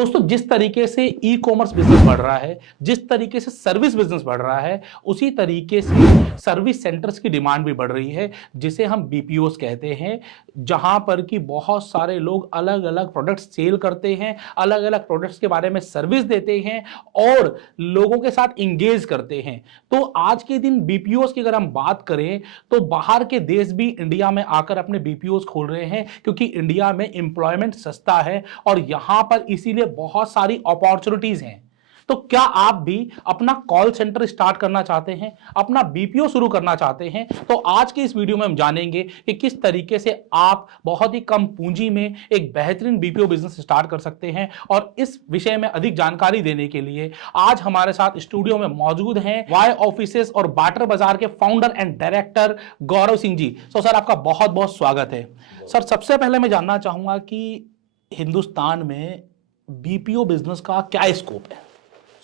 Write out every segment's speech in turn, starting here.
दोस्तों, जिस तरीके से ई कॉमर्स बिजनेस बढ़ रहा है, जिस तरीके से सर्विस बिजनेस बढ़ रहा है, उसी तरीके से सर्विस सेंटर्स की डिमांड भी बढ़ रही है, जिसे हम बीपीओस कहते हैं, जहां पर कि बहुत सारे लोग अलग अलग प्रोडक्ट्स सेल करते हैं, अलग अलग प्रोडक्ट्स के बारे में सर्विस देते हैं और लोगों के साथ इंगेज करते हैं। तो आज के दिन बीपीओस की अगर हम बात करें तो बाहर के देश भी इंडिया में आकर अपने बीपीओस खोल रहे हैं, क्योंकि इंडिया में एम्प्लॉयमेंट सस्ता है और यहां पर इसीलिए बहुत सारी अपॉर्चुनिटीज हैं। तो क्या आप भी अपना कॉल सेंटर स्टार्ट करना चाहते हैं, अपना बीपीओ शुरू करना चाहते हैं, तो आज के इस वीडियो में हम जानेंगे कि किस तरीके से आप बहुत ही कम पूंजी में एक बेहतरीन बीपीओ बिजनेस स्टार्ट कर सकते हैं। और इस विषय में अधिक जानकारी देने के लिए आज हमारे साथ स्टूडियो में मौजूद हैं वाई ऑफिसेस और बाटर बाजार के founder and director Gaurav Singh ji. तो सर, आपका बहुत बहुत स्वागत है। सर, सबसे पहले मैं जानना चाहूंगा कि हिंदुस्तान में बीपीओ बिजनेस का क्या स्कोप है?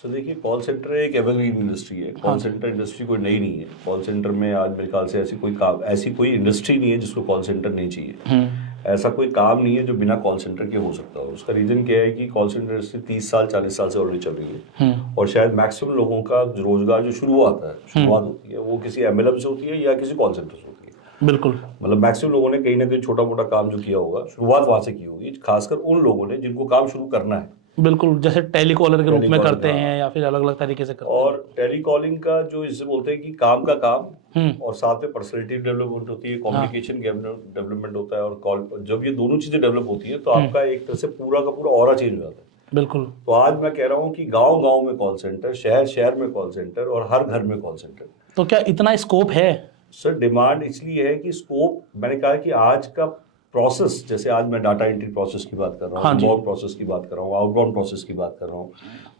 तो देखिए, कॉल सेंटर एक एवरग्रीन इंडस्ट्री है। कॉल सेंटर इंडस्ट्री कोई नई नहीं है। कॉल सेंटर में आज मेरे ख्याल से ऐसी कोई इंडस्ट्री नहीं है जिसको कॉल सेंटर नहीं चाहिए। ऐसा कोई काम नहीं है जो बिना कॉल सेंटर के हो सकता हो। उसका रीजन क्या है कि कॉल सेंटर इंडस्ट्री 30 साल 40 साल से ऑलरेडी चल रही है और शायद मैक्सिमम लोगों का रोजगार जो शुरुआत होती है वो किसी एमएलएम से होती है या किसी कॉल सेंटर से होती है। बिल्कुल, मतलब मैक्सिमम लोगों ने कहीं ना कहीं छोटा मोटा काम जो किया होगा, शुरुआत वहां से की होगी, खासकर उन लोगों ने जिनको काम शुरू करना है। बिल्कुल, जैसे टेलीकॉलर के रूप में करते हैं या फिर अलग अलग तरीके से करते हैं। और टेलीकॉलिंग का जो इससे बोलते हैं कि काम का काम और साथ में पर्सनैलिटी डेवलपमेंट होती है, कम्युनिकेशन डेवलपमेंट होता है। और कॉल, जब ये दोनों चीजें डेवलप होती है तो आपका एक तरह से पूरा का पूरा ऑरा चेंज हो जाता है। बिल्कुल। तो आज मैं कह रहा हूँ कि गांव गांव में कॉल सेंटर, शहर शहर में कॉल सेंटर और हर घर में कॉल सेंटर। तो क्या इतना स्कोप है? सर, डिमांड इसलिए है कि स्कोप, मैंने कहा कि आज का प्रोसेस, जैसे आज मैं डाटा एंट्री प्रोसेस की बात कर रहा हूँ, इनबाउंड प्रोसेस की बात कर रहा हूँ, आउटबाउंड प्रोसेस की बात कर रहा हूँ,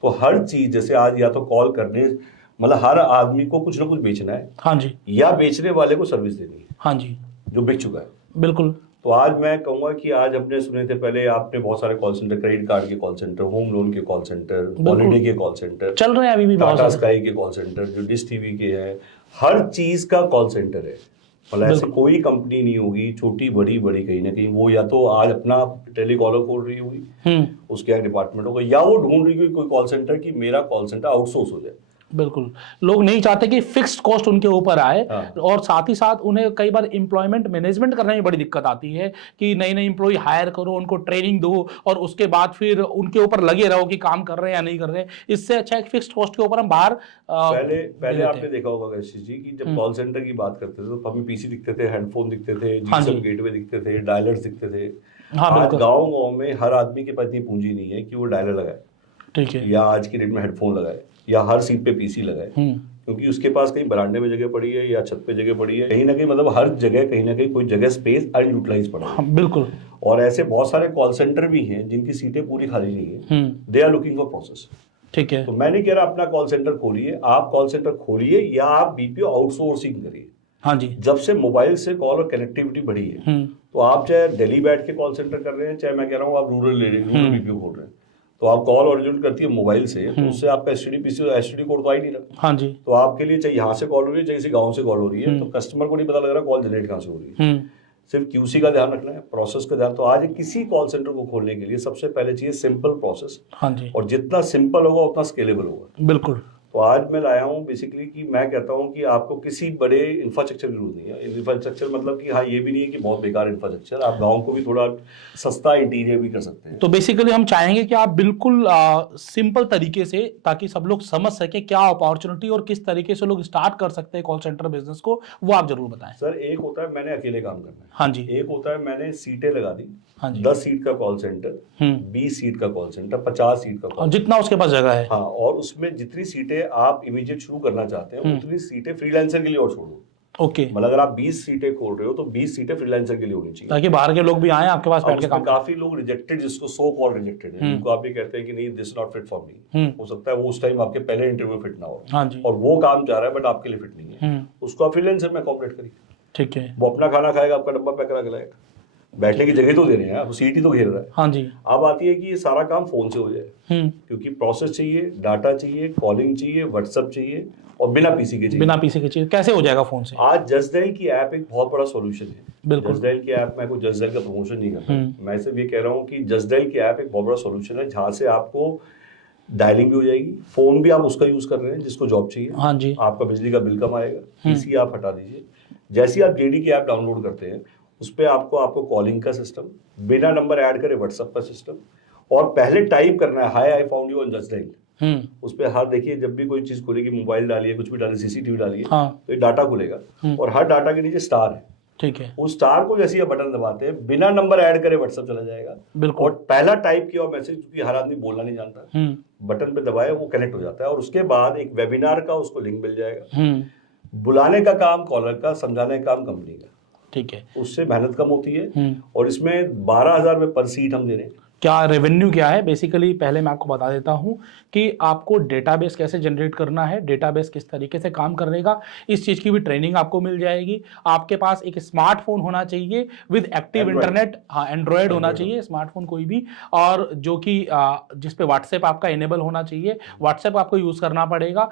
तो हर चीज जैसे आज या तो कॉल करने, मतलब हर आदमी को कुछ ना कुछ बेचना है। हाँ जी। या बेचने वाले को सर्विस देनी है। हाँ जी। जो बिक चुका है। बिल्कुल। तो आज मैं कहूंगा कि आज अपने सुने थे, पहले आपने बहुत सारे कॉल सेंटर, क्रेडिट कार्ड के कॉल सेंटर, होम लोन के कॉल सेंटर, हॉलिडे के कॉल सेंटर चल रहे हैं अभी भी, टाटा स्काई के कॉल सेंटर, जो डिश टीवी के हैं, हर चीज का कॉल सेंटर है। मतलब ऐसे कोई कंपनी नहीं होगी, छोटी बड़ी बड़ी, कहीं ना कहीं वो या तो आज अपना टेलीकॉलर खोल रही होगी, उसके यहाँ डिपार्टमेंट होगा, या वो ढूंढ रही होगी कोई कॉल सेंटर कि मेरा कॉल सेंटर आउटसोर्स हो जाए। बिल्कुल, लोग नहीं चाहते कि फिक्स्ड कॉस्ट उनके ऊपर आए। और साथ ही साथ उन्हें कई बार एम्प्लॉयमेंट मैनेजमेंट करने में बड़ी दिक्कत आती है कि नई नई एम्प्लॉय हायर करो, उनको ट्रेनिंग दो और उसके बाद फिर उनके ऊपर लगे रहो कि काम कर रहे हैं या नहीं कर रहे हैं। इससे अच्छा एक फिक्स्ड कॉस्ट के ऊपर हम बाहर पहले आपने देखा होगा वैसे जी कि जब कॉल सेंटर की बात करते थे तो हमें पीसी दिखते थे, हेडफोन दिखते थे, जीएसएम गेटवे दिखते थे, डायलर्स दिखते थे। आज गाँव गाँव में हर आदमी के पास इतनी पूंजी नहीं है कि वो डायलर लगाए, ठीक है, या आज की डेट में हेडफोन लगाए, या हर सीट पे पीसी लगाए, क्योंकि उसके पास कहीं बरामदे में जगह पड़ी है या छत पे जगह पड़ी है, कहीं ना कहीं, मतलब हर जगह कहीं ना कहीं कोई जगह स्पेस अनयूटिलाइज पड़ा है। बिल्कुल। और ऐसे बहुत सारे कॉल सेंटर भी हैं जिनकी सीटें पूरी खाली नहीं है। They are looking for process. ठीक है। तो मैं नहीं कह रहा अपना कॉल सेंटर खोलिए, आप कॉल सेंटर खोलिए या आप बीपीओ आउटसोर्सिंग करिए। हाँ जी। जब से मोबाइल से कॉल और कनेक्टिविटी बढ़ी है, तो आप चाहे दिल्ली बैठ के कॉल सेंटर कर रहे हैं, चाहे मैं कह रहा हूँ आप रूरल बीपीओ खोल रहे हैं, तो आप कॉल ओरिजिनेट करती है मोबाइल से, तो उससे आपका एसटीडी कोड तो आ ही नहीं रहा। हाँ जी। तो आपके लिए चाहे यहाँ से कॉल हो रही है, चाहे किसी गांव से कॉल हो रही है, तो कस्टमर को नहीं पता लग रहा कॉल जनरेट कहाँ से हो रही है। सिर्फ क्यूसी का ध्यान रखना है, प्रोसेस का ध्यान। तो आज किसी कॉल सेंटर को खोलने के लिए सबसे पहले चाहिए सिंपल प्रोसेस। हाँ जी। और जितना सिंपल होगा उतना स्केलेबल होगा। बिल्कुल। तो आज मैं लाया हूँ बेसिकली कि मैं कहता हूँ कि आपको किसी बड़े इंफ्रास्ट्रक्चर की जरूरत नहीं है। इंफ्रास्ट्रक्चर मतलब कि हाँ, ये भी नहीं है कि बहुत बेकार इंफ्रास्ट्रक्चर, आप गाँव को भी थोड़ा सस्ता इंटीरियर भी कर सकते हैं। तो बेसिकली हम चाहेंगे कि आप बिल्कुल सिंपल तरीके से, ताकि सब लोग समझ सके क्या अपॉर्चुनिटी और किस तरीके से लोग स्टार्ट कर सकते हैं कॉल सेंटर बिजनेस को, वो आप जरूर बताएं। सर, एक होता है मैंने अकेले काम करना है। हाँ जी। एक होता है मैंने सीटें लगा दी। हाँ जी। 10 सीट का कॉल सेंटर, 20 सीट का कॉल सेंटर, 50 सीट का कॉल, जितना उसके पास जगह है। हाँ, और उसमें जितनी सीटें आप इमीडिएट शुरू करना चाहते हैं उतनी सीटें फ्रीलांसर के लिए और छोड़ दो। ओके। मतलब अगर आप 20 सीटें खोल रहे हो तो 20 सीटें फ्रीलांसर के लिए होनी चाहिए, ताकि बाहर के लोग भी आए आपके पास बैठ के काम। काफी लोग रिजेक्टेड, जिसको सो कॉल रिजेक्टेड है, जिनको आप ये कहते हैं कि नहीं, this not fit for me, हो सकता है वो उस टाइम आपके पहले इंटरव्यू फिट ना हो। हाँ जी। और वो काम जा रहा है बट आपके लिए फिट नहीं है, उसको आप फ्रीलांसर में अकोमोडेट करिए। ठीक है। वो अपना खाना खाएगा, आपका डब्बा पैक करा के लाएगा, बैठने की जगह तो दे रहे हैं, वो सीट ही तो घेर रहा है। हाँ जी। अब आती है कि ये सारा काम फोन से हो जाए, क्योंकि प्रोसेस चाहिए, डाटा चाहिए, कॉलिंग चाहिए, व्हाट्सएप चाहिए, और बिना पीसी के चाहिए। बिना पीसी के चाहिए, कैसे हो जाएगा फोन से? आज जस्ट डायल की ऐप एक बहुत बड़ा सॉल्यूशन है। बिल्कुल। जस्ट डायल की ऐप, मैं कोई जस्ट डायल का प्रमोशन नहीं करता, मैं सिर्फ ये कह रहा हूँ कि जस्ट डायल की ऐप एक बहुत बड़ा सॉल्यूशन है, जहाँ से आपको डायलिंग भी हो जाएगी, फोन भी आप उसका यूज कर रहे हैं जिसको जॉब चाहिए, हाँ जी, आपका बिजली का बिल कम आएगा, पीसी आप हटा दीजिए। जैसे आप जेडी की ऐप डाउनलोड करते हैं, उस पर आपको कॉलिंग का सिस्टम, बिना नंबर ऐड करे व्हाट्सएप का सिस्टम, और पहले टाइप करना है hi I found you on Justdial. उस पर हर देखिए जब भी कोई चीज खुलेगी, मोबाइल डालिए, कुछ भी डालिए, सीसीटीवी डालिए, तो ये डाटा खुलेगा और हर डाटा के नीचे स्टार है। ठीक है, उस स्टार को जैसे ये बटन दबाते हैं, बिना नंबर ऐड करे व्हाट्सएप चला जाएगा। बिल्कुल। और पहला टाइप किया मैसेज, क्योंकि हर आदमी बोलना नहीं जानता, बटन पे दबाए वो कनेक्ट हो जाता है, और उसके बाद एक वेबिनार का उसको लिंक मिल जाएगा। बुलाने का काम कॉलर का, समझाने का काम कंपनी का। ठीक है, उससे मेहनत कम होती है। और इसमें 12,000 रुपए पर सीट हम दे रहे हैं। क्या रेवेन्यू क्या है बेसिकली, पहले मैं आपको बता देता हूं कि आपको डेटाबेस कैसे जनरेट करना है, डेटाबेस किस तरीके से काम करेगा, इस चीज़ की भी ट्रेनिंग आपको मिल जाएगी। आपके पास एक स्मार्टफोन होना चाहिए विद एक्टिव इंटरनेट, हाँ एंड्रॉयड होना चाहिए स्मार्टफोन कोई भी, और जो कि जिस पे व्हाट्सएप आपका इनेबल होना चाहिए, व्हाट्सएप आपको यूज़ करना पड़ेगा।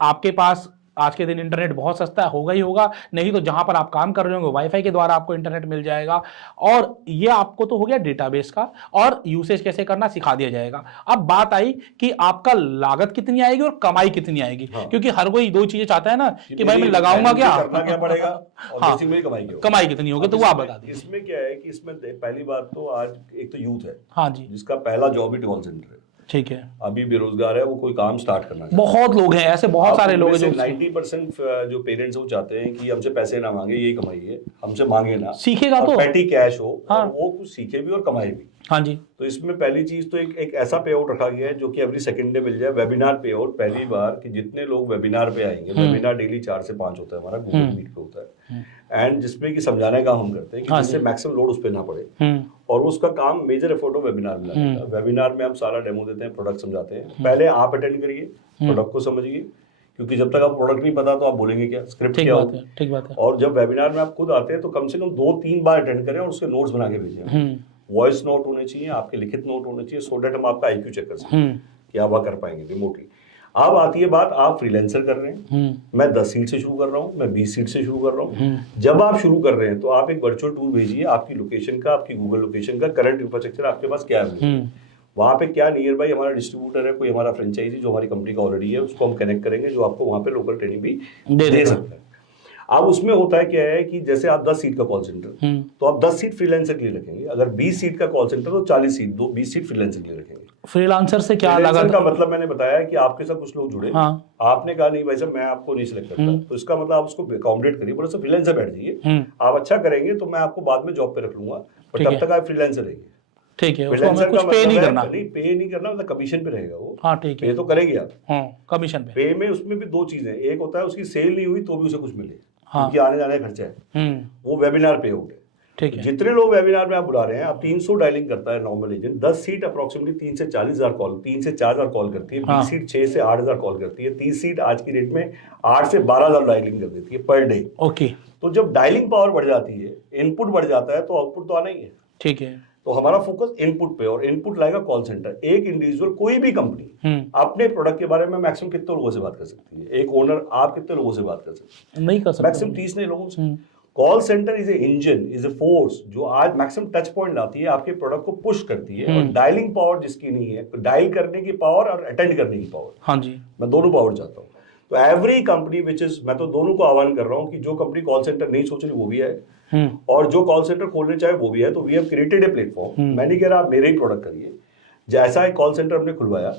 आपके पास आज के दिन इंटरनेट बहुत सस्ता होगा ही होगा, नहीं तो जहां पर आप काम कर रहे होंगे वाईफाई के द्वारा आपको इंटरनेट मिल जाएगा। और ये आपको तो हो गया डेटाबेस का, और यूसेज कैसे करना सिखा दिया जाएगा। अब बात आई कि आपका लागत कितनी आएगी और कमाई कितनी आएगी, क्योंकि हर कोई दो चीजें चाहता है ना कि भाई मैं लगाऊंगा क्या, करना क्या पड़ेगा, और हाँ, कमाई कितनी होगी, तो वो आप बता दीजिए। इसमें क्या है कि इसमें पहली बात तो आज एक तो यूथ है, हाँ जी, जिसका पहला जॉब ही कॉल सेंटर है। ठीक है, अभी बेरोजगार है, वो कोई काम स्टार्ट करना है। बहुत लोग हैं ऐसे, बहुत सारे लोग हैं जो 90% जो पेरेंट्स वो चाहते हैं कि हमसे पैसे ना मांगे, यही कमाई है, हमसे मांगे ना, सीखेगा तो पेटी कैश हो, हाँ, और वो कुछ सीखे भी और कमाए भी। हाँ जी। तो इसमें पहली चीज तो एक ऐसा पे आउट रखा गया है जो कि एवरी सेकंड डे मिल जाए, वेबिनार पे आउट। पहली बार कि जितने लोग वेबिनार पे आएंगे, वेबिनार डेली 4 से 5 होता है हमारा, गूगल मीट पे होता है, एंड जिसमें कि समझाने का हम करते हैं कि जिससे मैक्सिमम लोड उस पर ना पड़े, और उसका काम मेजर एफर्ट हो वेबिनार में लगाने का। वेबिनार में हम सारा डेमो देते हैं, प्रोडक्ट समझाते हैं। पहले आप अटेंड करिए, प्रोडक्ट को समझिए, क्योंकि जब तक आप प्रोडक्ट नहीं पता तो आप बोलेंगे क्या, स्क्रिप्ट क्या होती है। ठीक बात है। और जब वेबिनार में आप खुद आते हैं तो कम से कम 2-3 बार अटेंड करें और उसके नोट्स बना के भेजें। वॉइस नोट होने चाहिए, आपके लिखित नोट होने चाहिए, सो डेट हम आपका आईक्यू चेक कर सकें कि आप वह कर पाएंगे रिमोटली। अब आती है बात, आप फ्रीलांसर कर रहे हैं, मैं 10 सीट से शुरू कर रहा हूँ, मैं 20 सीट से शुरू कर रहा हूँ। जब आप शुरू कर रहे हैं तो आप एक वर्चुअल टूर भेजिए, आपकी लोकेशन का, आपकी गूगल लोकेशन का, करंट इंफ्रास्ट्रक्चर आपके पास क्या है, वहाँ पे क्या नियर बाई हमारा डिस्ट्रीब्यूटर है, कोई हमारा फ्रेंचाइजी जो हमारी कंपनी का ऑलरेडी है, उसको हम कनेक्ट करेंगे, जो आपको वहाँ पे लोकल ट्रेनिंग भी दे सकता है। अब उसमें होता है क्या है कि जैसे आप 10 सीट का कॉल सेंटर, तो आप 10 सीट फ्रीलांसर के लिए रखेंगे। अगर 20 सीट का कॉल सेंटर तो 40 सीट, 20 सीट फ्रीलांसर के लिए रखेंगे। फ्रीलांसर से क्या लागत का मतलब मैंने बताया कि आपके साथ कुछ लोग जुड़े, हाँ, आपने कहा नहीं भाई साहब मैं आपको नहीं सिलेक्ट करता, तो इसका मतलब आप उसको अकोमोडेट करिए, बोले फ्रीलांसर बैठ जाइए, आप अच्छा करेंगे तो मैं आपको बाद में जॉब पे रख लूंगा, पर तब तक आप फ्रीलांसर रहिए। ठीक है, उसको हमें कुछ पे नहीं करना, नहीं पे नहीं करना, मतलब कमीशन पे रहेगा वो। हाँ ठीक है, पे तो करेंगे आप, हाँ कमीशन पे में उसमें भी 2 चीजें, एक होता है उसकी सेल नहीं हुई तो भी उसे कुछ मिले, क्योंकि आने जाने का खर्चा है, वो वेबिनार पे हो गया। ठीक है, जितने लोग वेबिनार में आप बुला रहे हैं, आप 300 डायलिंग करता है नॉर्मल एजेंट, 10 सीट अप्रोक्सीमेटली 3 से 40,000 कॉल, 3 से 4,000 कॉल करती है, 20 सीट 6 से 8,000 कॉल करती है, 30 सीट आज की डेट में 8 से 12,000 डायलिंग कर देती है पर डे। ओके, तो जब डायलिंग पावर बढ़ जाती है, इनपुट बढ़ जाता है, तो आउटपुट तो आना ही है। ठीक है, तो हमारा फोकस इनपुट पे, और इनपुट लाएगा कॉल सेंटर। एक इंडिविजुअल कोई भी कंपनी अपने प्रोडक्ट के बारे में मैक्सिमम कितने लोगों से बात कर सकती है, एक ओनर आप कितने लोगों से बात कर सकते हैं, नहीं कर सकते, मैक्सिमम 30 नहीं लोगों से। Call centre is a engine, is a force, जो आज मैक्सिमम टच पॉइंट लाती है, आपके प्रोडक्ट को पुश करती है। और डायलिंग पावर जिसकी नहीं है, तो डायल करने की पावर और अटेंड करने की पावर, हाँ जी, मैं दोनों पावर चाहता हूँ। तो एवरी कंपनी विच इज, मैं तो दोनों को आह्वान कर रहा हूँ कि जो कंपनी कॉल सेंटर नहीं सोच रही वो भी है, और जो कॉल सेंटर खोलने चाहे वो भी है। तो we have created a platform. मैं नहीं कह रहा आप मेरे ही प्रोडक्ट करिए, जैसा एक कॉल सेंटर हमने खुलवाया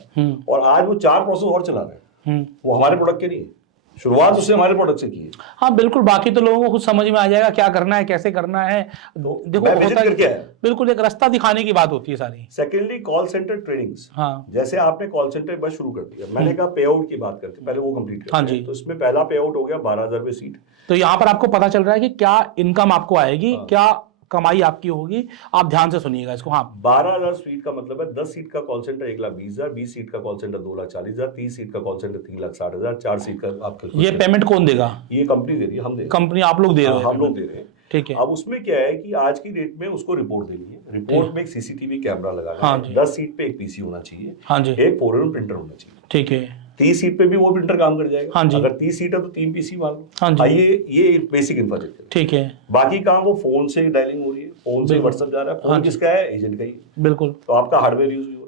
और आज वो 4 प्रोसेस और चला रहे हैं, वो हमारे प्रोडक्ट के नहीं है, शुरुआत उससे हमारे प्रोडक्ट से की है। हाँ बिल्कुल, बाकी तो लोगों को खुद समझ में आ जाएगा क्या करना है, कैसे करना है। तो देखो होता है, बिल्कुल एक रास्ता दिखाने की बात होती है सारी। सेकेंडली कॉल सेंटर ट्रेनिंग्स, हाँ, जैसे आपने कॉल सेंटर बस शुरू कर दिया, मैंने कहा पे आउट की बात करते पहले वो कंप्लीट करते हैं। हाँ जी, तो इसमें पहला पे आउट हो गया 12,000 रुपए सीट। तो यहाँ पर आपको पता चल रहा है कि क्या इनकम आपको आएगी, हाँ, क्या कमाई आपकी होगी, आप ध्यान से सुनिएगा इसको। हाँ, 12,000 सीट का मतलब है 10 सीट का कॉल सेंटर 1,20,000, 20 सीट का कॉल सेंटर 2,40,000, 30 सीट का कॉल सेंटर 3,60,000, 4 सीट का आपका। ये पेमेंट कौन देगा? ये कंपनी दे रही है, हम दे, कंपनी आप लोग दे रहे हैं? हम लोग दे रहे हैं। ठीक है, अब उसमें क्या है कि आज की डेट में उसको रिपोर्ट देनी है, रिपोर्ट में एक सीसीटीवी कैमरा लगाना है, 10 सीट पे एक पीसी होना चाहिए, हाँ जी, एक 4-in-1 प्रिंटर होना चाहिए। ठीक है, 30 सीट पे भी वो प्रिंटर काम कर जाएगा। हाँ जी। अगर 30 सीट है तो 3 पीसी मान लो। हाँ जी। ये बेसिक इंफ्रास्ट्रक्चर। ठीक है। बाकी काम वो फोन से डायलिंग हो रही है, फोन से व्हाट्सएप जा रहा है, फोन किसका है, एजेंट का ही। बिल्कुल। तो आपका हार्डवेयर यूज हो रहा है।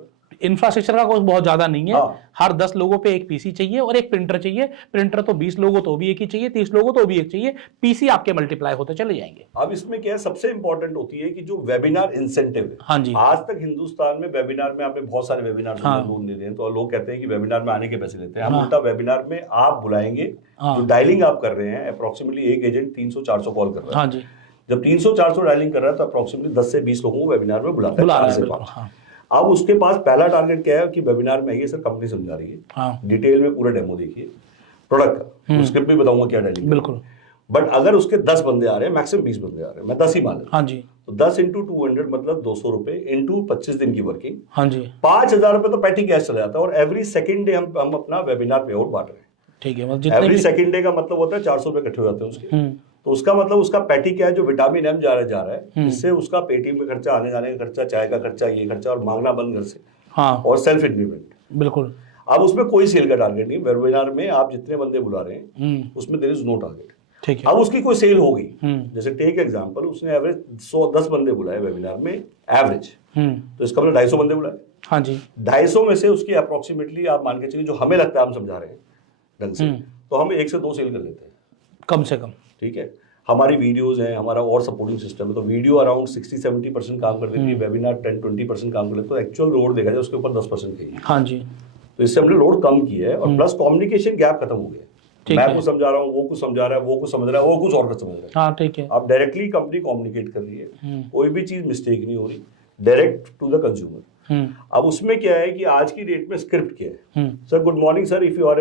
इंफ्रास्ट्रक्चर का कोई बहुत ज्यादा नहीं है। हाँ। हर 10 लोगों पे एक पीसी चाहिए और एक प्रिंटर चाहिए। प्रिंटर तो 20 लोगों तो भी एक ही चाहिए, 30 लोगों तो भी एक चाहिए। पीसी आपके मल्टीप्लाई होते चले जाएंगे। अब इसमें क्या है, सबसे इंपॉर्टेंट होती है कि जो वेबिनार इंसेंटिव है। हाँ जी। आज तक हिंदुस्तान में वेबिनार में आपने बहुत सारे वेबिनार लोन देते हैं, तो लोग कहते हैं कि वेबिनार में आने के पैसे लेते हैं। हम उल्टा वेबिनार में आप बुलाएंगे, जो डायलिंग आप कर रहे हैं, अप्रोक्सीमेटली एक एजेंट 300-400 कॉल कर रहा है। हाँ जी। जब 300-400 डायलिंग कर रहा है तो अप्रोक्सीमेटली 10 से 20 लोगों को वेबिनार में बुलाता है। अब उसके पास पहला टारगेट क्या है कि वेबिनार में आइए सर, कंपनी समझा रही है। हाँ। डिटेल में पूरा डेमो देखिए प्रोडक्ट का, स्क्रिप्ट भी बताऊंगा क्या डायलिंग। बिल्कुल। बट अगर उसके 10 बंदे आ रहे हैं, मैक्सिमम 20 बंदे आ रहे हैं, मैं 10 ही मान लेता हूं। हाँ जी। तो 10 × 200 मतलब 200 रुपए इंटू 25 दिन की वर्किंग। हाँ जी। 5,000 रुपए तो पैटी कैश चला जाता है। और एवरी सेकंड डे हम अपना वेबिनार पे आउट बांट रहे हैं। ठीक है। मतलब एवरी सेकंड डे का मतलब होता है 400 रुपए इकट्ठे हो जाते हैं उसके। तो उसका मतलब उसका पैटी क्या है, जो विटामिन एम जा रहा है, इससे उसका पेटीएम का खर्चा, आने जाने का खर्चा, चाय का खर्चा, ये खर्चा, और मांगना बंद घर से। हाँ। और सेल्फ इंक्रीमेंट। बिल्कुल। अब उसमें कोई सेल का टारगेट नहीं। वेबिनार में आप जितने बंदे बुला रहे हैं उसमें देयर इज नो टारगेट। ठीक है। अब उसकी कोई सेल होगी, जैसे टेक एग्जांपल, उसने एवरेज 110 बंदे बुलाए वेबिनार में एवरेज, तो इसका मतलब 250 बंदे बुलाए। हाँ जी। 250 में से उसकी अप्रोक्सीमेटली आप मान के चलिए, जो हमें लगता है हम समझा रहे हैं ढंग से, तो हम 1 से 2 सेल कर लेते हैं कम से कम। ठीक है। हमारी वीडियोस हैं, हमारा और सपोर्टिंग सिस्टम है, तो वीडियो अराउंड 60-70% काम कर देती है, वेबिनार 10-20% काम कर लेते, तो एक्चुअल लोड देखा जाए उसके ऊपर 10% की। हाँ जी। तो इससे हमने लोड कम किया है, और प्लस कम्युनिकेशन गैप खत्म हो गया। मैं कुछ समझा रहा हूँ, वो कुछ समझा रहा है, वो कुछ समझ रहा है, वो कुछ और कुछ समझ रहा है। हाँ ठीक है। अब डायरेक्टली कंपनी कम्युनिकेट कर रही है, कोई भी चीज मिस्टेक नहीं हो रही, डायरेक्ट टू द कंज्यूमर। अब उसमें क्या है कि आज की डेट में स्क्रिप्ट क्या है, sir good morning sir, if you are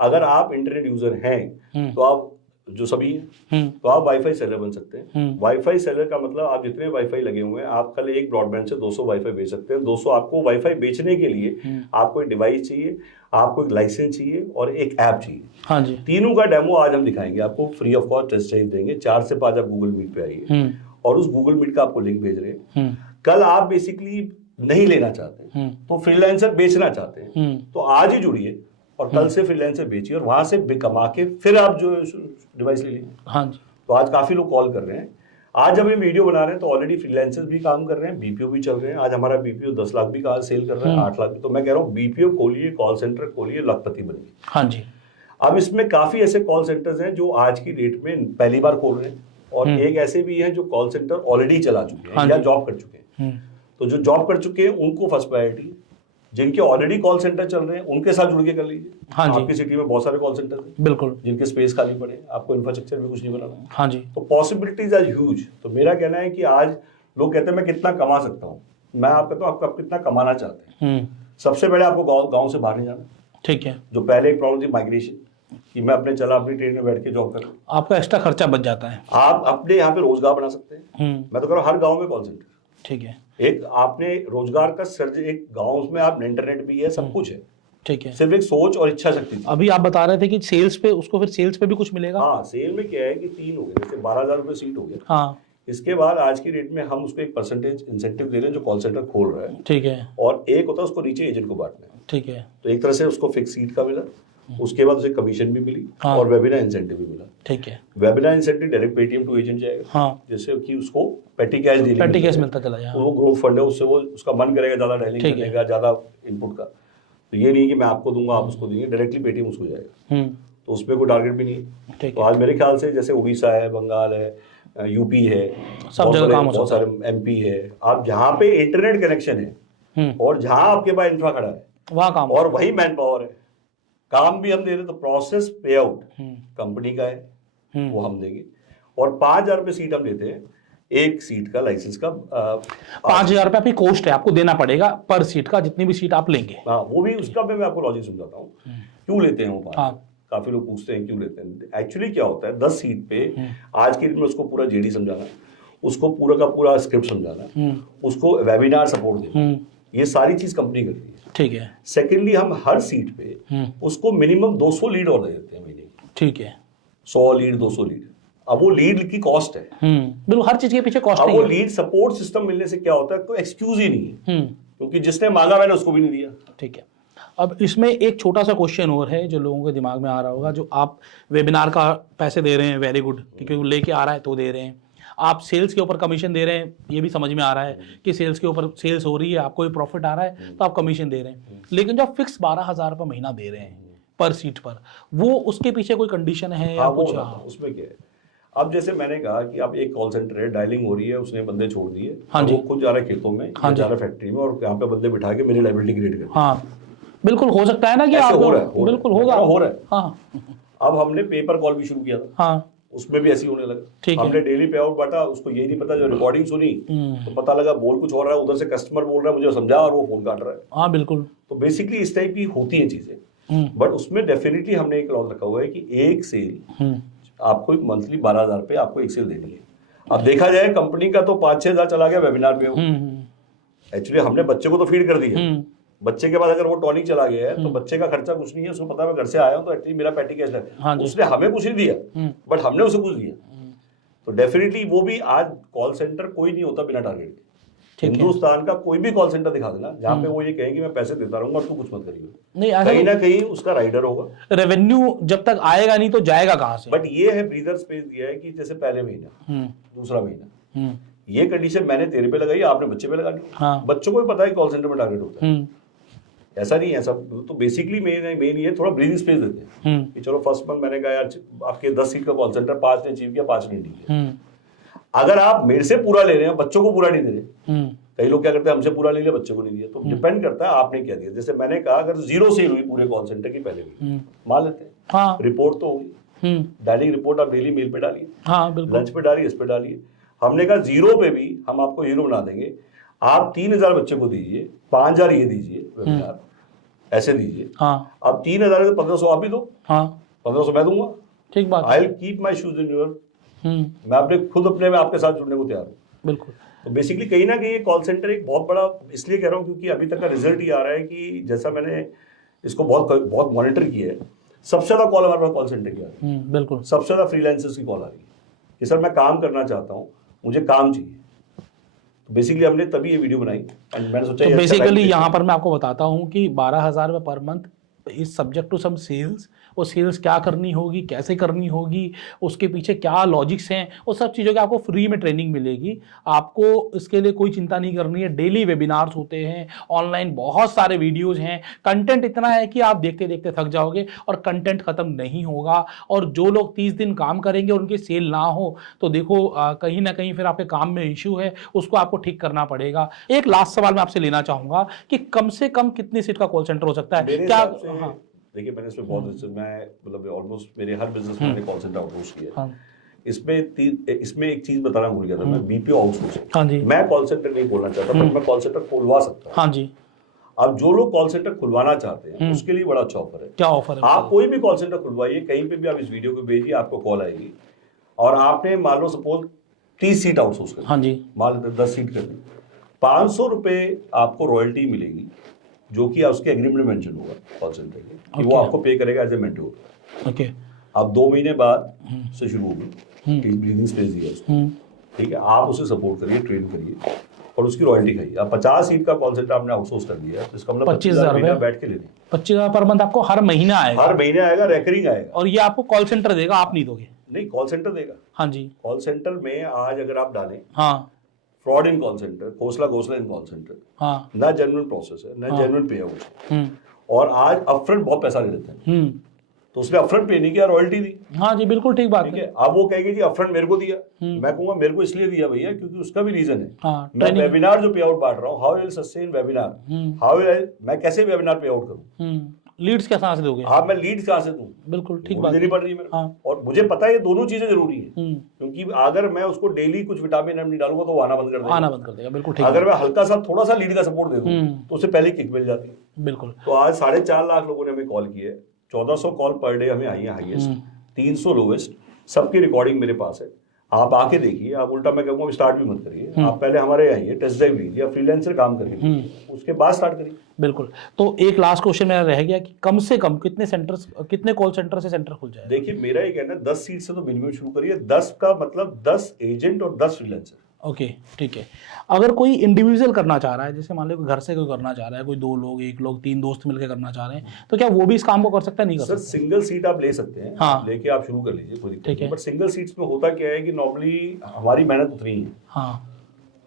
अगर आप इंटरनेट यूजर हैं तो आप जो सभी तो आप वाईफाई सेलर बन सकते हैं। वाईफाई सेलर का मतलब आप जितने वाईफाई लगे हुए हैं, आप कल एक ब्रॉडबैंड से 200 वाईफाई बेच सकते हैं। 200 आपको वाईफाई बेचने के लिए आपको एक डिवाइस चाहिए, आपको एक लाइसेंस चाहिए और एक ऐप चाहिए। हाँ जी। तीनों का डेमो आज हम दिखाएंगे आपको, free of cost test drive देंगे। 4 से 5 आप गूगल मीट पे आइए, और उस गूगल मीट का आपको लिंक भेज रहे हैं। कल आप बेसिकली नहीं लेना चाहते तो फ्रीलांसर बेचना चाहते हैं, तो आज ही जुड़िए और कल से फ्रीलांसर बेचिए, और वहां से कमा के फिर आप जो डिवाइस ले लीजिए। हाँ जी। तो आज काफी लोग कॉल कर रहे हैं। आज जब हम वीडियो बना रहे हैं तो ऑलरेडी फ्रीलांसर्स भी काम कर रहे हैं, बीपीओ भी चल रहे हैं। आज हमारा बीपीओ 10 लाख भी सेल कर रहा है, 8 लाख भी। तो मैं कह रहा हूँ बीपीओ खोलिए, कॉल सेंटर खोलिए, लखपति बनिए। हाँ जी। अब इसमें काफी ऐसे कॉल सेंटर्स हैं जो आज की डेट में पहली बार खोल रहे हैं, और एक ऐसे भी हैं जो कॉल सेंटर ऑलरेडी चला चुके हैं या जॉब कर चुके हैं। तो जो जॉब कर चुके हैं उनको फर्स्ट प्रायोरिटी, जिनके ऑलरेडी कॉल सेंटर चल रहे हैं उनके साथ जुड़ के कर लीजिए। हाँ जी। आपकी सिटी में बहुत सारे कॉल सेंटर हैं, बिल्कुल, जिनके स्पेस खाली पड़े, आपको इंफ्रास्ट्रक्चर भी कुछ नहीं बनाना। हाँ जी। तो पॉसिबिलिटीज आर ह्यूज। तो मेरा कहना है कि आज लोग कहते हैं मैं कितना कमा सकता हूँ, मैं आपको कहता हूँ आप कितना कमाना चाहते हैं। सबसे पहले आपको गाँव से बाहर नहीं जाना। ठीक है। जो पहले एक प्रॉब्लम थी माइग्रेशन, कि मैं अपने चला अपनी ट्रेन में बैठ के जॉब कर, आपका एक्स्ट्रा खर्चा बच जाता है। आप अपने यहाँ पे रोजगार बना सकते हैं। मैं तो कह रहा हूँ हर गाँव में कॉल सेंटर। ठीक है। एक आपने रोजगार का सर्ज, एक गांव में आप इंटरनेट भी है, सब कुछ है। ठीक है। सिर्फ एक सोच और इच्छा शक्ति थी। अभी आप बता रहे थे कि सेल्स पे उसको, फिर सेल्स पे भी कुछ मिलेगा। हाँ, सेल में क्या है कि 3 हो गए, जैसे 12,000 रुपये सीट हो गया। हाँ। इसके बाद आज की डेट में हम उसको एक परसेंटेज इंसेंटिव दे रहे हैं जो कॉल सेंटर खोल रहा है। ठीक है। और एक होता है उसको नीचे एजेंट को बांटना है। ठीक है। तो एक तरह से उसको फिक्स सीट का मिला, उसके बाद उसे कमिशन भी मिली। हाँ। और वेबिनार इंसेंटिव भी मिला। ठीक है। Webinar incentive direct Paytm to agent जाएगा। हाँ। जैसे कि उसको पेटी कैश मिलता चला जाएगा। वो ग्रोथ फंड है, उससे वो उसका मन करेगा ज्यादा डायलिंग करने का, ज्यादा इनपुट का। तो ये नहीं कि मैं आपको दूंगा आप उसको देंगे, डायरेक्टली पेटीएम उसको जाएगा। तो उसमें कोई टारगेट भी नहीं है। तो आज मेरे ख्याल से जैसे उड़ीसा है, बंगाल है, यूपी है, सब जगह काम हो बहुत सारे एमपी है, आप जहाँ पे इंटरनेट कनेक्शन है और जहाँ आपके पास इंफ्रा खड़ा है वहाँ काम, और वही मैन पावर है, काम भी हम दे रहे, तो प्रोसेस पे आउट कंपनी का है वो हम देंगे। और 5,000 रुपये सीट हम देते हैं, एक सीट का लाइसेंस का 5,000 रुपये आपकी कॉस्ट है, आपको देना पड़ेगा पर सीट का, जितनी भी सीट आप लेंगे। हाँ, वो भी उसका मैं आपको लॉजिक समझाता हूँ क्यों लेते हैं वो। हाँ। काफी लोग पूछते हैं क्यों लेते हैं। एक्चुअली क्या होता है, 10 सीट पे आज के दिन में उसको पूरा जेडी समझाना, उसको पूरा का पूरा स्क्रिप्ट समझाना, उसको वेबिनार सपोर्ट देना, ये सारी चीज कंपनी करती है। ठीक है। सेकेंडली हम हर सीट पे उसको मिनिमम 200 लीड और दे देते हैं महीने की। ठीक है। 100 लीड 200 लीड। अब वो लीड की कॉस्ट है, बिल्कुल, हर चीज के पीछे कॉस्ट है। वो लीड सपोर्ट सिस्टम मिलने से क्या होता है, कोई एक्सक्यूज ही नहीं है, क्योंकि जिसने मांगा मैंने उसको भी नहीं दिया। ठीक है। अब इसमें एक छोटा सा क्वेश्चन और है जो लोगों के दिमाग में आ रहा होगा, जो आप वेबिनार का पैसे दे रहे हैं, वेरी गुड, क्योंकि वो लेके आ रहा है तो दे रहे हैं। आप सेल्स के ऊपर कमीशन दे रहे हैं, ये भी समझ में आ रहा है कि सेल्स के ऊपर सेल्स हो रही है, आपको भी प्रॉफिट आ रहा है तो आप कमीशन दे रहे हैं। लेकिन जो आप फिक्स 12,000 रुपये महीना दे रहे हैं पर सीट पर, वो उसके पीछे कोई कंडीशन है या कुछ? उसमें क्या है, अब जैसे मैंने कहा कि अब एक कॉल सेंटर है, डायलिंग हो रही है, उसने बंदे छोड़ दिए, हाँ जी, वो खुद जा रहा है खेतों में, जा रहा है फैक्ट्री में, और यहाँ पे बंदे बिठा के मेरी लाइबिलिटी क्रिएट कर। हाँ बिल्कुल हो सकता है ना कि आप बिल्कुल होगा, हो रहा है। हाँ अब हमने पेपर कॉल भी शुरू किया था, हाँ उसमें भी ऐसी होने लगा। हमने डेली पे आउट बांटा, उसको यही नहीं पता, जो रिकॉर्डिंग सुनी तो पता लगा बोल कुछ हो रहा है, उधर से कस्टमर बोल रहा है, मुझे समझा, और वो फोन काट रहा है। हाँ बिल्कुल। तो बेसिकली इस टाइप की होती है चीजें, बट उसमें डेफिनेटली हमने एक क्लॉज रखा हुआ है कि एक सेल आपको मंथली 12,000 रुपये आपको एक सेल देनी है। अब देखा जाए कंपनी का तो 5-6 हज़ार चला गया वेबिनार पे। एक्चुअली हमने बच्चे को तो फीड कर दिया, बच्चे के बाद अगर वो टॉनिक चला गया है तो बच्चे का खर्चा कुछ नहीं है, उसको पता है मैं घर से आया हूँ तो एटलीस्ट मेरा पैटी कैश है। उसने हमें कुछ नहीं दिया, बट हमने उसे कुछ दिया। तो डेफिनेटली वो भी, आज कॉल सेंटर कोई नहीं होता बिना टारगेट के। हिंदुस्तान का कोई भी कॉल सेंटर दिखा देना जहाँ पे वो ये कहें कि मैं पैसे देता रहूंगा और तू कुछ मत करिए, नहीं कहीं ना कहीं उसका राइडर होगा। रेवेन्यू जब तक आएगा नहीं तो जाएगा कहाँ से? बट ये है ब्रीदर स्पेस दिया है कि जैसे पहले महीना, दूसरा महीना, ये कंडीशन मैंने तेरे पे लगाई, आपने बच्चे पे लगा दी। बच्चों को भी पता है कॉल सेंटर में टारगेट होता है, ऐसा नहीं है सब। तो बेसिकली मेन ये थोड़ा ब्रीदिंग स्पेस देते हैं कि चलो फर्स्ट मंथ मैंने कहा यार आपके 10 सीट का कॉल सेंटर 5 ने अचीव किया, 5 ने नहीं किया। अगर आप मेरे से पूरा ले रहे हैं, बच्चों को पूरा नहीं दे रहे, कई लोग क्या करते हैं हमसे पूरा ले लिया बच्चे को नहीं दिया, तो डिपेंड करता है आपने क्या दिया। जैसे मैंने कहा अगर 0 सेल हुई पूरे कॉल सेंटर की पहले भी मान लेते हैं, रिपोर्ट तो होगी, डायलिंग रिपोर्ट आप डेली मेल पे डालिए, लंच पे डालिए, इस पे डालिए। हमने कहा 0 पे भी हम आपको हीरो बना देंगे, आप 3,000 बच्चे को दीजिए, 5,000 ये दीजिए वेबिनार, ऐसे दीजिए। अब 3,000 से 1,500 आप भी दो, 1,500 मैं दूंगा। ठीक बात। I will keep my shoes in your, मैं अपने में आपके साथ जुड़ने को तैयार हूँ। बिल्कुल। तो बेसिकली कहीं ना कहीं कॉल सेंटर एक बहुत बड़ा, इसलिए कह रहा हूँ क्योंकि अभी तक का रिजल्ट ये आ रहा है कि जैसा मैंने इसको बहुत मॉनिटर किया है, सबसे ज्यादा कॉल हमारे पास कॉल सेंटर की आ रही है। बिल्कुल। सबसे ज्यादा फ्रीलांसर्स की कॉल आ रही है कि सर मैं काम करना चाहता हूँ, मुझे काम चाहिए। तो बेसिकली हमने तभी ये वीडियो बनाई एंड मैंने सोचा, तो बेसिकली यहाँ पर मैं आपको बताता हूँ कि 12,000 रुपये per month is subject to some sales. वो सेल्स क्या करनी होगी, कैसे करनी होगी, उसके पीछे क्या लॉजिक्स हैं, वो सब चीज़ों की आपको फ्री में ट्रेनिंग मिलेगी। आपको इसके लिए कोई चिंता नहीं करनी है। डेली वेबिनार्स होते हैं, ऑनलाइन बहुत सारे वीडियोस हैं, कंटेंट इतना है कि आप देखते देखते थक जाओगे और कंटेंट ख़त्म नहीं होगा। और जो लोग 30 दिन काम करेंगे और उनकी सेल ना हो तो देखो कहीं ना कहीं फिर आपके काम में इशू है, उसको आपको ठीक करना पड़ेगा। एक लास्ट सवाल मैं आपसे लेना चाहूँगा कि कम से कम कितनी सीट का कॉल सेंटर हो सकता है? क्या देखिए मैंने इसमें बहुत, मैं मतलब ऑलमोस्ट मेरे हर बिजनेस में मैंने कॉल सेंटर आउटसोर्स किया। इसमें एक चीज बताना भूल गया था, मैं बीपीओ आउटसोर्सिंग, मैं कॉल सेंटर नहीं खोलना चाहता, पर मैं कॉल सेंटर खुलवा सकता हूं। हाँ जी। अब जो लोग कॉल सेंटर खुलवाना चाहते हैं उसके लिए बड़ा अच्छा ऑफर है। क्या ऑफर है? आप कोई भी कॉल सेंटर खुलवाइए, कहीं पे भी आप इस वीडियो को भेजिए, आपको कॉल आएगी और आपने मान लो सपोज 30 सीट आउटसोर्स कर, हाँ जी, मान लो 10 सीट कर दी, 500 रुपए आपको रॉयल्टी मिलेगी, जो कि उसके एग्रीमेंट में मेंशन होगा कॉल सेंटर के कि वो आपको पे करेगा एज ए मेंटोर। ओके। अब 2 महीने बाद से शुरू होगी, ब्रीदिंग स्पेस दिया उसको, ठीक है, आप उसे सपोर्ट करिए, ट्रेन करिए और उसकी रॉयल्टी खाइए। अब 50 सीट का कॉल सेंटर आपने आउटसोर्स कर दिया है तो इसका मतलब 25,000 रुपये बैठ के लेने, 25,000 पर मंथ आपको हर महीने आएगा। हर महीने आएगा, रेकरिंग आएगा। और ये आपको कॉल सेंटर देगा, आप नहीं दोगे? नहीं, कॉल सेंटर देगा। हाँ जी। कॉल सेंटर में आज अगर आप डालें, हाँ, फ्रॉड इन कॉल सेंटर, घोसला इन कॉल सेंटर, हाँ, ना जेन्युइन प्रोसेस है, ना जेन्युइन पे आउट, और आज अपफ्रंट बहुत पैसा ले लेते हैं, तो उसने अपफ्रंट पे नहीं किया, रॉयल्टी दी। हाँ जी, बिल्कुल ठीक बात है। अब वो कहेंगे जी अपफ्रंट मेरे को दिया, मैं कहूंगा मेरे को इसलिए दिया भैया क्योंकि उसका भी रीजन है। हाँ, मैं वेबिनार जो पे आउट बांट रहा हूँ, हाउ विल सस्टेन वेबिनार, मैं कैसे वेबिनार पे आउट करूँ, लीड्स कहाँ से दोगे? हाँ, मैं लीड्स कहाँ से दूं? बिल्कुल ठीक बात देनी पड़ रही है मेरे को। हाँ। और मुझे पता है ये दोनों चीजें जरूरी है, क्योंकि अगर मैं उसको डेली कुछ विटामिन नहीं डालूंगा तो वो आना बंद कर देगा। बिल्कुल ठीक। अगर मैं हल्का सा थोड़ा सा लीड का सपोर्ट दे दूं तो उसे पहले किक मिल जाती है। बिल्कुल। तो आज 4.5 लाख लोगों ने हमें कॉल किए, 1400 कॉल पर डे हमें आई है हाईएस्ट, 300 लोवेस्ट, सबकी रिकॉर्डिंग मेरे पास है। आप आके देखिए, आप उल्टा मैं कहूँगा स्टार्ट भी मत करिए, आप पहले हमारे आइए, टेस्ट ड्राइव लीजिए, फ्रीलांसर काम करिए, उसके बाद स्टार्ट करिए। बिल्कुल। तो एक लास्ट क्वेश्चन मेरा रह गया कि कम से कम कितने कॉल सेंटर से सेंटर खुल जाए? देखिए मेरा ये कहना है 10 सीट से तो मिनिमम शुरू करिए, 10 का मतलब 10 एजेंट और 10 फ्रीलांसर। ओके, ठीक है। अगर कोई इंडिविजुअल करना चाह रहा है, जैसे मान लो कोई घर से कोई करना चाह रहा है, कोई 2 लोग, 1 लोग, 3 दोस्त मिलकर करना चाह रहे हैं, तो क्या वो भी इस काम को कर सकता है, नहीं कर सर सकता? सिंगल सीट आप ले सकते हैं, हाँ। लेके आप शुरू कर लीजिए, कोई दिक्कत ठीक है। नहीं। बट सिंगल सीट्स में होता क्या है कि नॉर्मली हमारी मेहनत उतनी ही है, हाँ।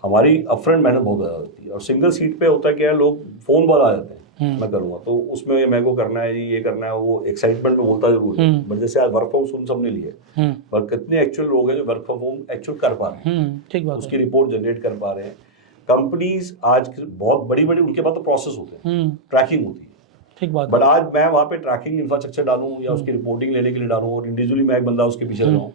हमारी अपफ्रंट मेहनत बहुत ज़्यादा होती है। और सिंगल सीट पे होता क्या है, लोग फोन पर आ जाते हैं, मैं करूँगा तो उसमें मेरे को करना है, ये करना है, वो एक्साइटमेंट में बोलता जरूर है। बट जैसे आज वर्क फ्रॉम होम सबने लिए, पर कितने एक्चुअल लोग हैं जो वर्क फ्रॉम होम एक्चुअल कर पा रहे हैं, ठीक बात है। उसकी रिपोर्ट जनरेट कर पा रहे हैं। कंपनीज आज बहुत बड़ी बड़ी, उनके पास तो प्रोसेस होते हैं, ट्रैकिंग होती है, ठीक बात है। बट आज मैं वहाँ पे ट्रैकिंग इंफ्रास्ट्रक्चर डालूं या उसकी रिपोर्टिंग लेने के लिए डालूं और इंडिविजुअली मैं एक बंदा उसके पीछे लगाऊं,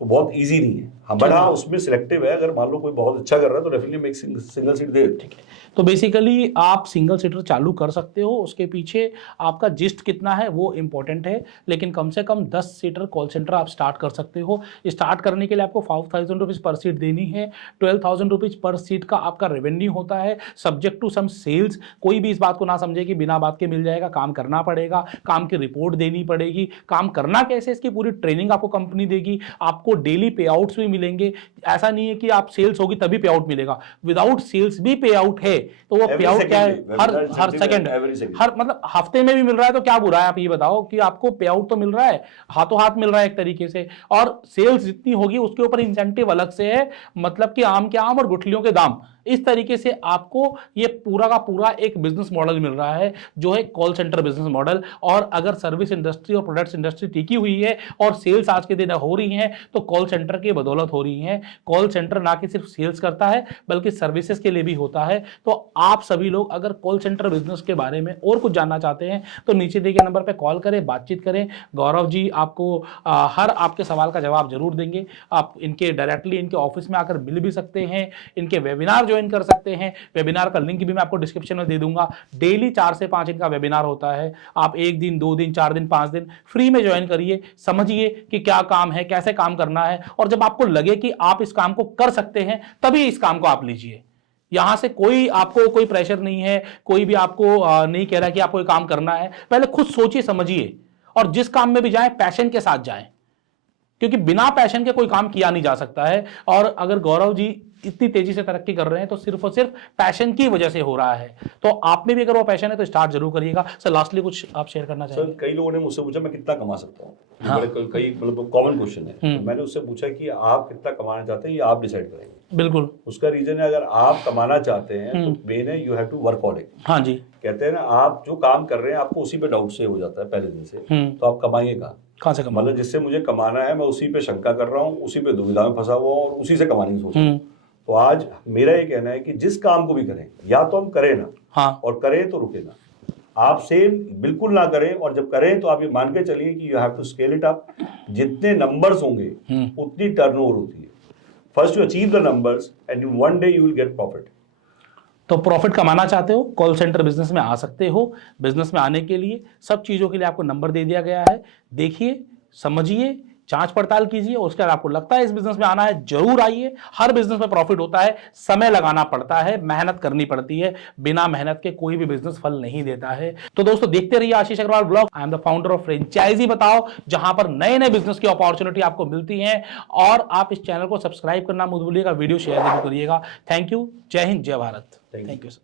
तो बहुत इजी नहीं है। हाँ, बट हाँ उसमें सिलेक्टिव है, अगर मान लो कोई बहुत अच्छा कर रहा है तो डेफिनेटली मैं सिंगल सीट दे। ठीक है, तो बेसिकली आप सिंगल सीटर चालू कर सकते हो, उसके पीछे आपका जिस्ट कितना है वो इंपॉर्टेंट है, लेकिन कम से कम 10 सीटर कॉल सेंटर आप स्टार्ट कर सकते हो। स्टार्ट करने के लिए आपको 5,000 रुपीज़ पर सीट देनी है, 12,000 रुपीज़ पर सीट का आपका रेवेन्यू होता है, सब्जेक्ट टू सम सेल्स। कोई भी इस बात को ना समझे कि बिना बात के मिल जाएगा, काम करना पड़ेगा, काम की रिपोर्ट देनी पड़ेगी, काम करना कैसे इसकी पूरी ट्रेनिंग आपको कंपनी देगी, आपको डेली पे आउट्स भी मिलेंगे। ऐसा नहीं है कि आप सेल्स होगी तभी पे आउट मिलेगा, विदाउट सेल्स भी पे आउट है। तो वो पे आउट क्या है, हर सेकंड, हर मतलब हफ्ते में भी मिल रहा है तो क्या बुरा है, आप ये बताओ कि आपको पे आउट तो मिल रहा है, हाथों हाथ मिल रहा है एक तरीके से, और सेल्स जितनी होगी उसके ऊपर इंसेंटिव अलग से है, मतलब कि आम के आम और गुठलियों के दाम। इस तरीके से आपको ये पूरा का पूरा एक बिजनेस मॉडल मिल रहा है जो है कॉल सेंटर बिजनेस मॉडल। और अगर सर्विस इंडस्ट्री और प्रोडक्ट्स इंडस्ट्री टिकी हुई है और सेल्स आज के दिन हो रही हैं तो कॉल सेंटर की बदौलत हो रही है। कॉल सेंटर ना कि सिर्फ सेल्स करता है बल्कि सर्विसेज के लिए भी होता है। तो आप सभी लोग अगर कॉल सेंटर बिजनेस के बारे में और कुछ जानना चाहते हैं तो नीचे दिए गए नंबर पर कॉल करें, बातचीत करें। गौरव जी आपको हर आपके सवाल का जवाब जरूर देंगे। आप इनके डायरेक्टली इनके ऑफिस में आकर मिल भी सकते हैं, इनके वेबिनार ज्वाइन कर सकते हैं। वेबिनार का लिंक भी मैं आपको डिस्क्रिप्शन में दे दूंगा। डेली 4 से 5 इनका वेबिनार होता है। आप 1 दिन, 2 दिन, 4 दिन, 5 दिन फ्री में ज्वाइन करिए, समझिए कि क्या काम है, कैसे काम करना है, और जब आपको लगे कि आप इस काम को कर सकते हैं तभी इस काम को आप लीजिए। यहां से कोई आपको कोई प्रेशर नहीं है, कोई भी आपको नहीं कह रहा कि आपको ये काम करना है। पहले खुद सोचिए, समझिए, और जिस काम में भी जाएं पैशन के साथ जाएं, क्योंकि बिना पैशन के कोई काम किया नहीं जा सकता है। और अगर गौरव जी इतनी तेजी से तरक्की कर रहे हैं तो सिर्फ और सिर्फ पैशन की वजह से हो रहा है। तो आप में भी अगर वो पैशन है तो स्टार्ट जरूर करिएगा। सर लास्टली कुछ आप शेयर करना चाहेंगे? सर कई लोगों ने मुझसे पूछा मैं कितना कमा सकता हूँ, हाँ। कई मतलब कॉमन क्वेश्चन है। तो मैंने उससे पूछा कि आप कितना कमाना चाहते हैं ये आप डिसाइड करेंगे। बिल्कुल, उसका रीजन है अगर आप कमाना चाहते हैं तो मेन है you have to work on it. हाँ जी, कहते हैं ना, आप जो काम कर रहे हैं आपको उसी पे डाउट से हो जाता है पहले दिन से, तो आप कमाइए कहाँ से कमा, मतलब जिससे मुझे कमाना है मैं उसी पे शंका कर रहा हूँ, उसी पे दुविधा में फंसा हुआ हूँ और उसी से कमाने की सोच रहा हूँ। तो आज मेरा ये कहना है कि जिस काम को भी करें या तो हम करें ना, हाँ, और करें तो रुके ना। आप सेम बिल्कुल ना करें, और जब करें तो आप ये मान के चलिए कि you have to scale it up. जितने नंबर्स होंगे उतनी टर्नओवर होती है। First you achieve the numbers and one day you will get profit. तो प्रॉफिट कमाना चाहते हो, कॉल सेंटर बिजनेस में आ सकते हो। बिजनेस में आने के लिए सब चीज़ों के लिए आपको नंबर दे दिया गया है। देखिए, समझिए, जांच पड़ताल कीजिए, उसके बाद आपको लगता है इस बिजनेस में आना है, जरूर आइए। हर बिजनेस में प्रॉफिट होता है, समय लगाना पड़ता है, मेहनत करनी पड़ती है। बिना मेहनत के कोई भी बिजनेस फल नहीं देता है। तो दोस्तों देखते रहिए Ashish Agrawal blog. I am the founder of franchise बताओ, जहां पर नए नए बिजनेस की अपॉर्चुनिटी आपको मिलती है। और आप इस चैनल को सब्सक्राइब करना मत भूलिएगा, वीडियो शेयर जरूर करिएगा। थैंक यू, जय हिंद, जय भारत। Thank you sir.